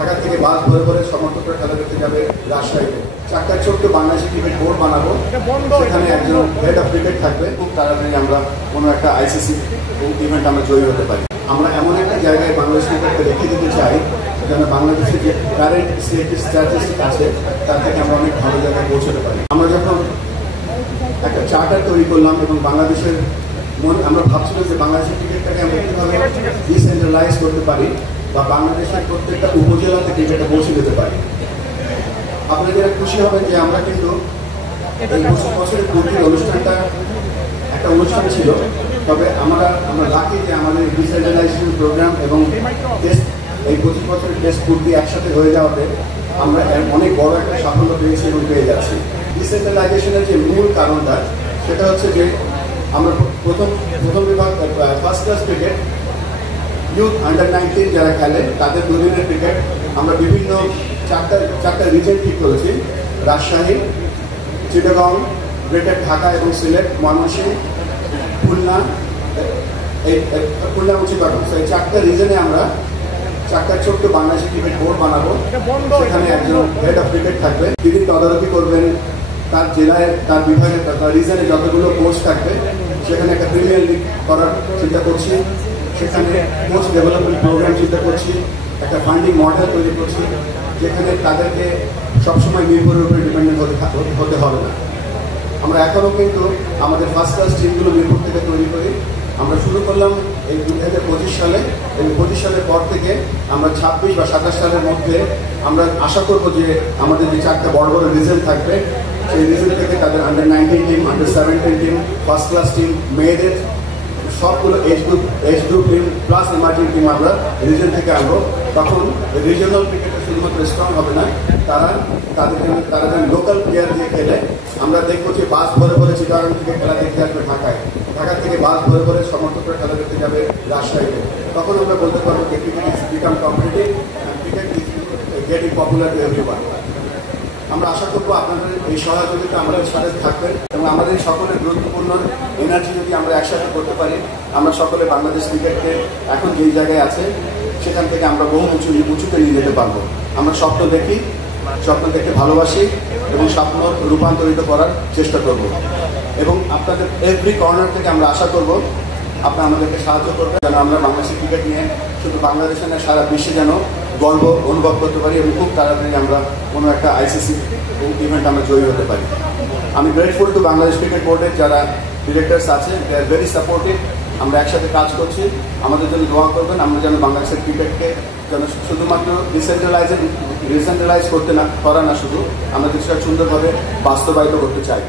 ঢাকা থেকে বাস ভরে ভরে সমর্থকরা খেলা দেখতে যাবে রাজশাহীতে। চারটা ছোট্ট বাংলাদেশি ক্রিকেট বোর্ড বানাবো, সেখানে একজন হেড অফ ক্রিকেট থাকবে। খুব তাড়াতাড়ি আমরা কোনো একটা আইসিসি ইভেন্ট আমরা জয়ী হতে পারি। আমরা এমন একটা জায়গায় বাংলাদেশ ক্রিকেটকে রেখে দিতে চাই যেন বাংলাদেশের যে কারেন্ট স্ট্যাটিস্টিক আছে তার থেকে আমরা অনেক ভালো জায়গায় পৌঁছতে পারি। আমরা যখন একটা চার্টার তৈরি করলাম এবং বাংলাদেশের আমরা ভাবছিলাম যে বাংলাদেশের ক্রিকেটটাকে আমরা কীভাবে ডিসেন্ট্রালাইজ করতে পারি বা বাংলাদেশের প্রত্যেকটা উপজেলাতে ক্রিকেটে পৌঁছে দিতে পারি। আপনারা যারা খুশি হবেন যে আমরা কিন্তু এই 25 বছরের পূর্বের অনুষ্ঠানটা একটা অনুষ্ঠান ছিল, তবে আমরা লাকি যে আমাদের ডিসেন্ট্রালাইজেশন প্রোগ্রাম এবং টেস্ট এই 25 বছরের টেস্ট পূর্তি একসাথে হয়ে যাওয়াতে আমরা অনেক বড় একটা সাফল্য পেয়েছি এবং পেয়ে যাচ্ছি। ডিসেন্ট্রালাইজেশনের যে মূল কারণটা সেটা হচ্ছে যে আমরা প্রথম বিভাগ first class cricket youth under 19 যারা খেলে তাদের দুদিনের ক্রিকেট আমরা বিভিন্ন চারটা রিজন ঠিক করেছি: রাজশাহী, চিটাগং, গ্রেটার ঢাকা এবং সিলেট, ময়মনসিংহ, খুলনা এবং চিটাগং। এই চারটা রিজনে আমরা চারটা ছোট্ট বাংলাদেশি ক্রিকেট বোর্ড বানাবো, সেখানে একজন হেড অফ ক্রিকেট থাকবে। তিনি তদারকি করবেন তার জেলায়, তার বিভাগে, তার রিজনে যতগুলো কোচ থাকবে সেখানে একটা প্রিমিয়ার লিগ করার চিন্তা করছি, সেখানে কোচ ডেভেলপমেন্ট প্রোগ্রাম চিন্তা করছি, একটা ফান্ডিং মডেল তৈরি করছি যেখানে তাদেরকে সবসময় নির্ভরের উপরে ডিপেন্ডেন্ট হতে হবে না। আমরা এখনও কিন্তু আমাদের ফার্স্ট ক্লাস টিমগুলো মিরপুর থেকে তৈরি করি। আমরা শুরু করলাম এই 2025 সালে এবং 25 সালের পর থেকে আমরা 26 বা 27 সালের মধ্যে আমরা আশা করব যে আমাদের যে চারটা বড় বড় রিজন থাকবে সেই রিজন থেকে তাদের under 19 team, under 17 team, first class team, মেয়েদের সবগুলো age group team plus emerging team আমরা রিজন থেকে আনবো। তখন রিজনাল ক্রিকেটটা শুধুমাত্র স্ট্রং হবে না, তারা লোকাল প্লেয়ার দিয়ে খেলে আমরা দেখবো যে বাস ভরে ভরে চিটাগাং থেকে খেলা দেখতে আসবে ঢাকায়, ঢাকা থেকে বাস ভরে ভরে সমর্থকরা খেলা দেখতে যাবে রাজশাহীতে। তখন আমরা বলতে পারবো যে cricket is become competitive and cricket is getting popular to everyone. আমরা আশা করবো আপনাদের এই সহযোগিতা আমাদের সাথে থাকবেন এবং আমাদের সকলের গুরুত্বপূর্ণ এনার্জি যদি আমরা একসাথে করতে পারি, আমরা সকলে বাংলাদেশ ক্রিকেটকে এখন যেই জায়গায় আছে সেখান থেকে আমরা বহু উঁচুতে নিয়ে যেতে পারবো। আমরা স্বপ্ন দেখি, স্বপ্ন দেখতে ভালোবাসি এবং স্বপ্ন রূপান্তরিত করার চেষ্টা করব এবং আপনাদের এভরি কর্নার থেকে আমরা আশা করব আপনারা আমাদেরকে সাহায্য করবেন যেন আমরা বাংলাদেশের ক্রিকেট নিয়ে শুধু বাংলাদেশে না সারা বিশ্বে যেন গর্ব অনুভব করতে পারি এবং খুব তাড়াতাড়ি আমরা কোনো একটা আইসিসি ইভেন্ট আমরা জয়ী হতে পারি। আমি গ্রেটফুল টু বাংলাদেশ ক্রিকেট বোর্ডের যারা ডিরেক্টরস আছে, দে আর ভেরি সাপোর্টিভ। আমরা একসাথে কাজ করছি, আমাদের জন্য দোয়া করবেন আমরা যেন বাংলাদেশের ক্রিকেটকে যেন শুধুমাত্র ডিসেন্ট্রালাইজ করা না, শুধু আমরা কিছুটা সুন্দরভাবে বাস্তবায়িত করতে চাই।